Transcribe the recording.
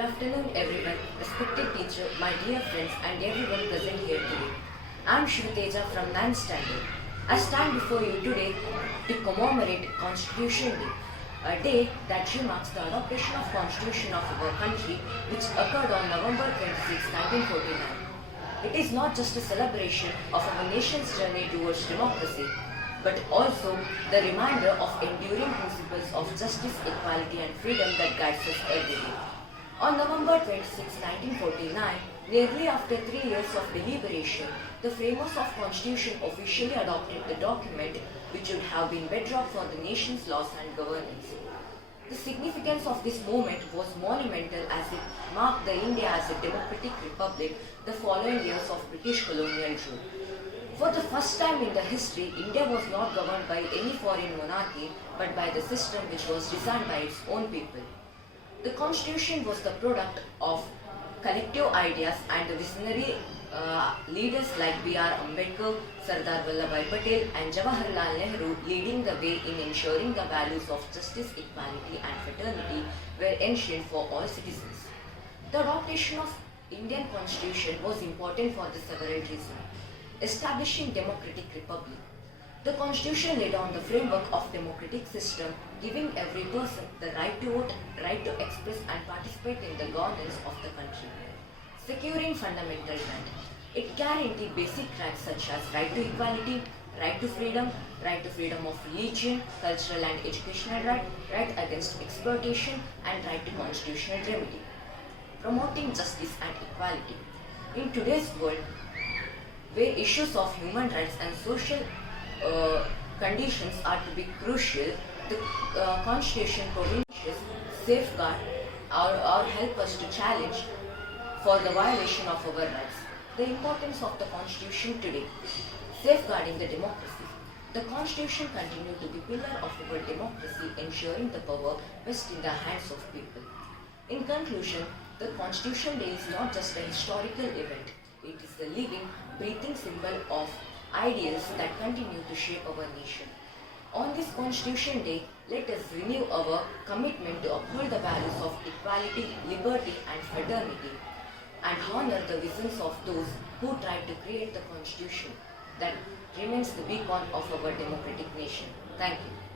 afternoon, everyone, respected teacher, my dear friends, and everyone present here today. I am Shiviteja from 9th Standard. I stand before you today to commemorate Constitution Day, a day that remarks the adoption of Constitution of our country, which occurred on November 26, 1949. It is not just a celebration of our nation's journey towards democracy, but also the reminder of enduring principles of justice, equality, and freedom that guides us every day. On November 26, 1949, nearly after 3 years of deliberation, the framers of Constitution officially adopted the document which would have been bedrock for the nation's laws and governance. The significance of this moment was monumental as it marked the India as a democratic republic the following years of British colonial rule. For the first time in the history, India was not governed by any foreign monarchy but by the system which was designed by its own people. The Constitution was the product of collective ideas and the visionary leaders like B.R. Ambedkar, Sardar Vallabhbhai Patel and Jawaharlal Nehru leading the way in ensuring the values of justice, equality and fraternity were enshrined for all citizens. The adoption of Indian Constitution was important for the several reasons. Establishing democratic republic. The Constitution laid down the framework of democratic system, giving every person the right to vote, right to express and participate in the governance of the country. Securing fundamental rights. It guaranteed basic rights such as right to equality, right to freedom of religion, cultural and educational right against exploitation, and right to constitutional remedy. Promoting justice and equality. In today's world, where issues of human rights and social conditions are to be crucial, the Constitution provides safeguard or help us to challenge for the violation of our rights. The importance of the Constitution today. Safeguarding the democracy. The Constitution continues to be pillar of our democracy, ensuring the power rests in the hands of people. In conclusion, the Constitution Day is not just a historical event. It is a living, breathing symbol of ideals that continue to shape our nation. On this Constitution Day, let us renew our commitment to uphold the values of equality, liberty and fraternity and honor the visions of those who tried to create the Constitution that remains the beacon of our democratic nation. Thank you.